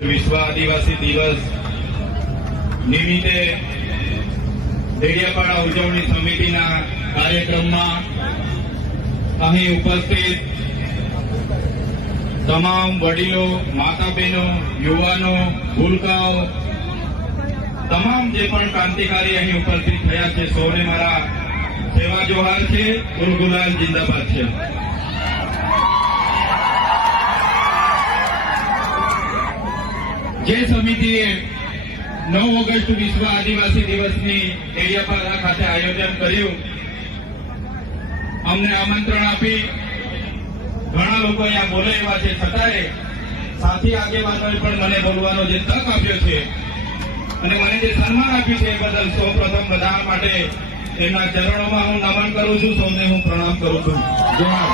વિશ્વ આદિવાસી દિવસ નિમિત્તે દેડિયાપાડા ઉજવણી સમિતિના કાર્યક્રમમાં અહીં ઉપસ્થિત તમામ વડીલો, માતા બહેનો, યુવાનો, ભૂલકાઓ, તમામ જે પણ ક્રાંતિકારી અહીં ઉપસ્થિત થયા છે, સૌને મારા સેવા જોહાર છે. ગુલગુલાલ જિંદાબાદ છે. જે સમિતિએ 9 ઓગસ્ટ વિશ્વ આદિવાસી દિવસની દેડિયાપાડા ખાતે આયોજન કર્યું, અમને આમંત્રણ આપી ઘણા લોકો અહીંયા બોલે એવા છે, છતાંય સાથી આગેવાનોએ પણ મને બોલવાનો જે તક આપ્યો છે અને મને જે સન્માન આપ્યું છે એ બદલ સૌપ્રથમ બધા માટે એમના ચરણોમાં હું નમન કરું છું. સૌને હું પ્રણામ કરું છું. જોહાર.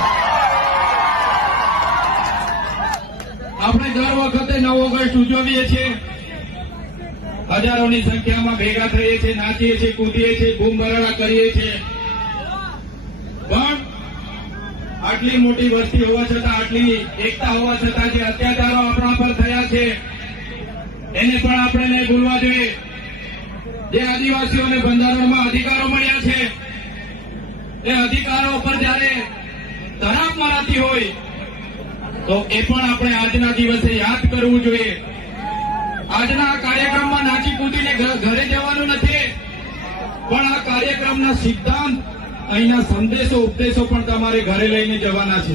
આપણે દર વખતે 9 ઓગસ્ટ ઉજવીએ છીએ, હજારોની સંખ્યામાં ભેગા થઈએ છીએ, નાચીએ છીએ, કૂદીએ છીએ, બૂમ બરાડા કરીએ છીએ, પણ આટલી મોટી વસ્તી હોવા છતાં, આટલી એકતા હોવા છતાં જે અત્યાચારો આપણા પર થયા છે એને પણ આપણે નહીં ભૂલવા જોઈએ. જે આદિવાસીઓને બંધારણમાં અધિકારો મળ્યા છે એ અધિકારો પર જયારે તરાપ મરાતી હોય તો એ પણ આપણે આજના દિવસે યાદ કરવું જોઈએ. આજના કાર્યક્રમમાં નાચી કૂદીને ઘરે જવાનું નથી, પણ આ કાર્યક્રમના સિદ્ધાંત, અહીંના સંદેશો, ઉપદેશો પણ તમારે ઘરે લઈને જવાના છે.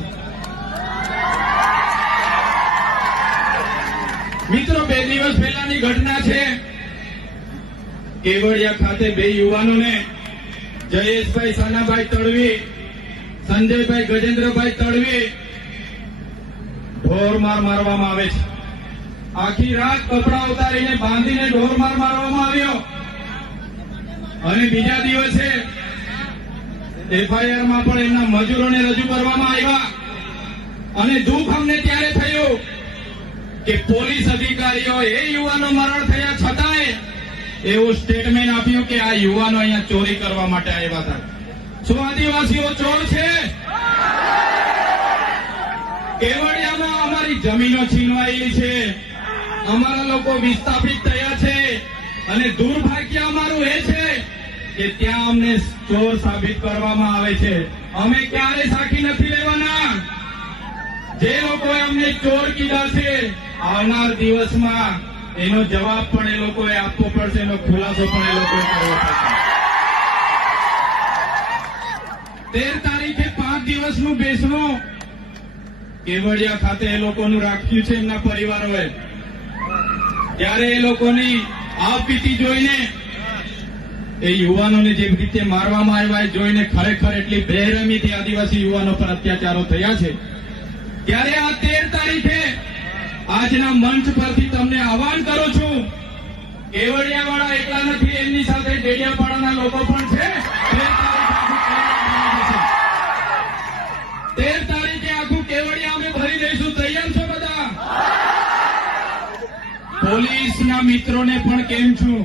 મિત્રો, 2 દિવસ પહેલાની ઘટના છે. કેવડિયા ખાતે 2 યુવાનોને, જયેશભાઈ સાનાભાઈ તડવી, સંજયભાઈ ગજેન્દ્રભાઈ તડવી, ઢોરમાર મારવામાં આવે છે. આખી રાત કપડા ઉતારીને બાંધીને ઢોરમાર મારવામાં આવ્યો અને બીજા દિવસે એફઆઈઆરમાં પણ એમના મજૂરોને રજૂ કરવામાં આવ્યા. અને દુઃખ અમને ત્યારે થયું કે પોલીસ અધિકારીઓ એ યુવાનો મરણ થયા છતાંય એવું સ્ટેટમેન્ટ આપ્યું કે આ યુવાનો અહીંયા ચોરી કરવા માટે આવ્યા હતા. શું આદિવાસીઓ ચોર છે? કેવડિયામાં અમારી જમીનો છીનવાયેલી છે, અમારા લોકો વિસ્થાપિત થયા છે અને દુર્ભાગ્ય અમારું એ છે કે ત્યાં અમને ચોર સાબિત કરવામાં આવે છે. અમે ક્યારે સાખી નથી લેવાના. જે લોકોએ અમને ચોર કીધા છે, આવનાર દિવસમાં એનો જવાબ પણ એ લોકોએ આપવો પડશે, એનો ખુલાસો પણ એ લોકોએ કરવો પડશે. 13 તારીખે 5 દિવસનું બેસણું કેવડિયા ખાતે એ લોકોનું રાખ્યું છે એમના પરિવારોએ. ત્યારે એ લોકોની આપવીતી જોઈને, એ યુવાનોને જે રીતે મારવામાં આવ્યા એ જોઈને ખરેખર એટલી બેરહેમીથી આદિવાસી યુવાનો પર અત્યાચારો થયા છે. ત્યારે આ 13 તારીખે આજના મંચ પરથી તમને આહવાન કરું છું, કેવડિયાવાળા એકલા નથી, એમની સાથે ડેડિયાપાડાના લોકો પણ છે. 13 તારીખે આખું કેવડિયા અમે ભરી દઈશું. તૈયાર છો બધા? પોલીસના મિત્રોને પણ કેમ છું,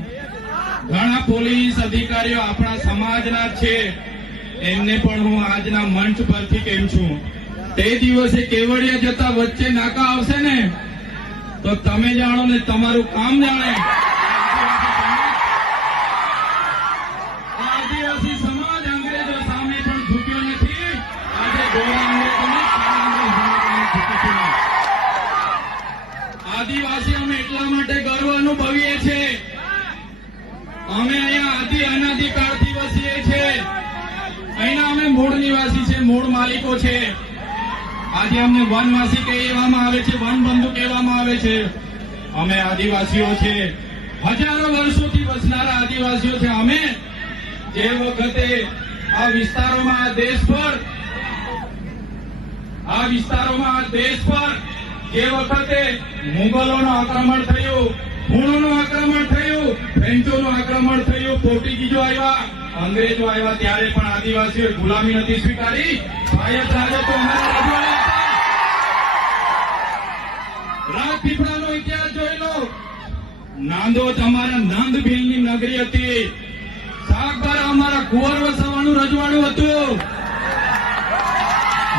ઘણા પોલીસ અધિકારીઓ આપણા સમાજના છે, એમને પણ હું આજના મંચ પરથી કેમ છું. તે દિવસે કેવડિયા જતા વચ્ચે નાકા આવશે ને તો તમે જાણો ને તમારું કામ જાણે. આદિવાસી સમાજ અંગ્રેજો સામે પણ ઝૂક્યો નથી. આજે ગોરા અંગ્રેજોને આદિવાસી અમે એટલા માટે ગર્વ અનુભવીએ છીએ. અમે અહીંયા આદિ અનાદિકાળથી વસીએ છીએ. અહીંના અમે મૂળ નિવાસી છે, મૂળ માલિકો છે. આજે અમને વનવાસી કહેવામાં આવે છે, વનબંધુ કહેવામાં આવે છે. અમે આદિવાસીઓ છે, હજારો વર્ષોથી વસનારા આદિવાસીઓ છે. અમે જે વખતે આ વિસ્તારોમાં, આ દેશ પર જે વખતે મુગલોનું આક્રમણ થયું, હુણોનું આક્રમણ થયું, ફ્રેન્ચોનું આક્રમણ થયું, પોર્ટુગીઝો આવ્યા, અંગ્રેજો આવ્યા, ત્યારે પણ આદિવાસીઓએ ગુલામી નથી સ્વીકારી. સ્વાયત્ત રાજ્ય અમારા રજવાડા હતા. રાજપીપળાનો ઇતિહાસ જોઈ લો. નાંદોદ અમારા નંદભીલની નગરી હતી. સાગબારા અમારા કુંવર વસાવાનું રજવાડું હતું.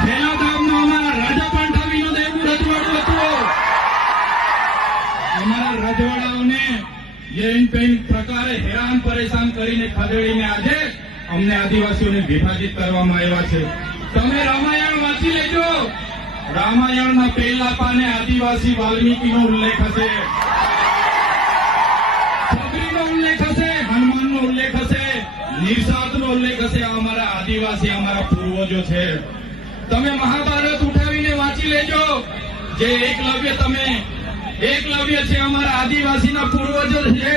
ભેલાધામમાં અમારા રાજા પાંઠાવીનો દેવનું રજવાડું હતું. કઈ પ્રકારે હેરાન પરેશાન કરીને ખદેડીને આજે અમને આદિવાસીઓને વિભાજિત કરવામાં આવ્યા છે. તમે રામાયણ વાંચી લેજો. રામાયણના પહેલા પાને આદિવાસી વાલ્મીકીનો ઉલ્લેખ હશે, છબરીનો ઉલ્લેખ હશે, હનુમાનનો ઉલ્લેખ હશે, નિર્સાદનો ઉલ્લેખ હશે. આ અમારા આદિવાસી અમારા પૂર્વજો છે. તમે મહાભારત ઉઠાવીને વાંચી લેજો. જે એકલવ્ય છે અમારા આદિવાસીના પૂર્વજો છે.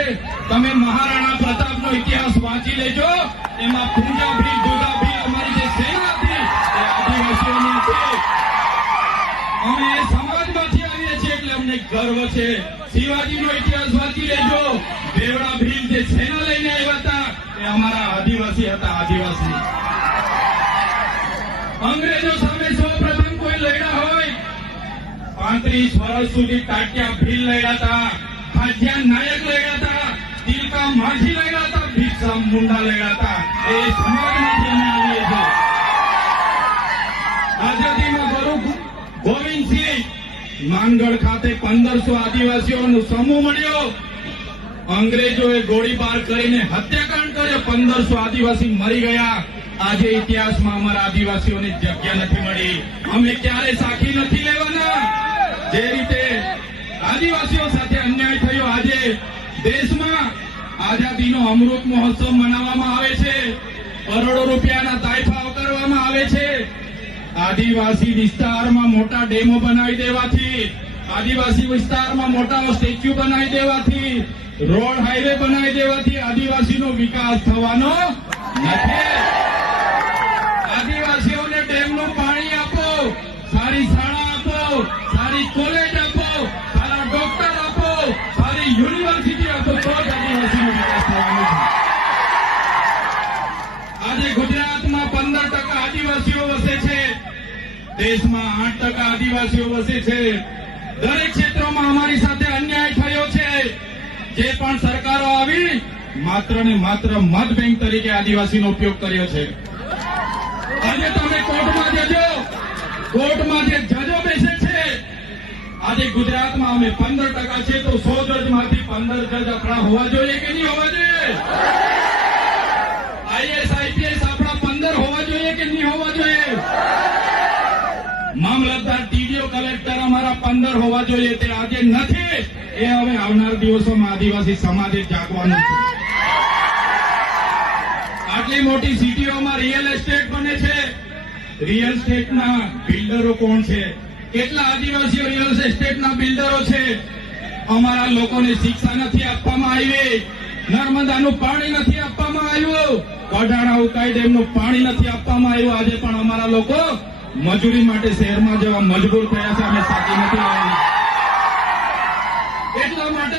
તમે મહારાણા પ્રતાપનો ઇતિહાસ વાંચી લેજો. એમાં પૂંજા ભીલ, દુર્ગા ભીલ અમારી જે સેના હતી એ આદિવાસીઓની છે. અમે એ સમાજમાંથી આવીએ છીએ એટલે અમને ગર્વ છે. શિવાજીનો ઇતિહાસ વાંચી લેજો. બેવડા ભીલ જે સેના લઈને આવ્યા હતા એ અમારા આદિવાસી હતા. આદિવાસી અંગ્રેજો સામે સૌપ્રથમ કોઈ લડ્યા હોય 35 વર્ષ સુધી ટાટિયા ભીલ લડ્યા હતા, ખાજિયા નાયક લડ્યા હતા, તિલકા માઝી લડ્યા હતા, ભીક્ષા મુંડા લડ્યા હતા. એ સમાજમાંથી અમે આવીએ છીએ. આઝાદીમાં ગુરુ ગોવિંદસિંહ માનગઢ ખાતે 1500 આદિવાસીઓનો સમૂહ મળ્યો. અંગ્રેજોએ ગોળીબાર કરીને હત્યાકાંડ કર્યો. 1500 આદિવાસી મરી ગયા. આજે ઇતિહાસમાં અમારા આદિવાસીઓને જગ્યા નથી મળી. અમે ક્યારે સાખી નથી લેવાના. જે રીતે આદિવાસીઓ સાથે અન્યાય થયો, આજે દેશમાં આઝાદીનો અમૃત મહોત્સવ મનાવવામાં આવે છે. કરોડો રૂપિયાના તાઇફાઓ કરવામાં આવે છે. આદિવાસી વિસ્તારમાં મોટા ડેમો બનાવી દેવાથી, આદિવાસી વિસ્તારમાં મોટા સ્ટેચ્યુ બનાવી દેવાથી, રોડ હાઈવે બનાવી દેવાથી આદિવાસીનો વિકાસ થવાનો નથી. આદિવાસીઓને ડેમનું પાણી આપો, સારી શાળા આપો, સારી કોલેજ આપો, સારા ડોક્ટર આપો, સારી યુનિવર્સિટી આપો, તો જ આદિવાસીનો વિકાસ થવાનો છે. આજે ગુજરાતમાં 15% આદિવાસીઓ વસે છે. દેશમાં 8% આદિવાસીઓ વસે છે. દરેક ક્ષેત્રોમાં અમારી સાથે અન્યાય થયો છે. જે પણ સરકારો આવી માત્ર ને માત્ર મત બેંક તરીકે આદિવાસીનો ઉપયોગ કર્યો છે. આજે તમે કોર્ટમાં જજો, કોર્ટમાં જે જજો બેસે છે, આજે ગુજરાતમાં અમે 15% છે તો 100 જજમાંથી 15 જજ આપણા હોવા જોઈએ કે નહીં હોવા જોઈએ? આઈએસ આઈપીએસ આપણા 15 હોવા જોઈએ કે નહીં હોવા જોઈએ? મામલતદાર, ટીડીઓ, કલેક્ટર અમારા 15 હોવા જોઈએ. તે આજે નથી. એ હવે આવનાર દિવસોમાં આદિવાસી સમાજે જાગવાનું છે. આટલી મોટી સિટીઓમાં રિયલ એસ્ટેટ બને છે. રિયલ એસ્ટેટના બિલ્ડરો કોણ છે? કેટલા આદિવાસીઓ રિયલ એસ્ટેટના બિલ્ડરો છે? અમારા લોકોને શિક્ષા નથી આપવામાં આવી, નર્મદાનું પાણી નથી આપવામાં આવ્યું, કડાણા ઉકાઈ ડેમનું પાણી નથી આપવામાં આવ્યું. આજે પણ અમારા લોકો મજૂરી માટે શહેરમાં જવા મજબૂર થયા છે. અમે સાચી નથી લેવાની. એટલા માટે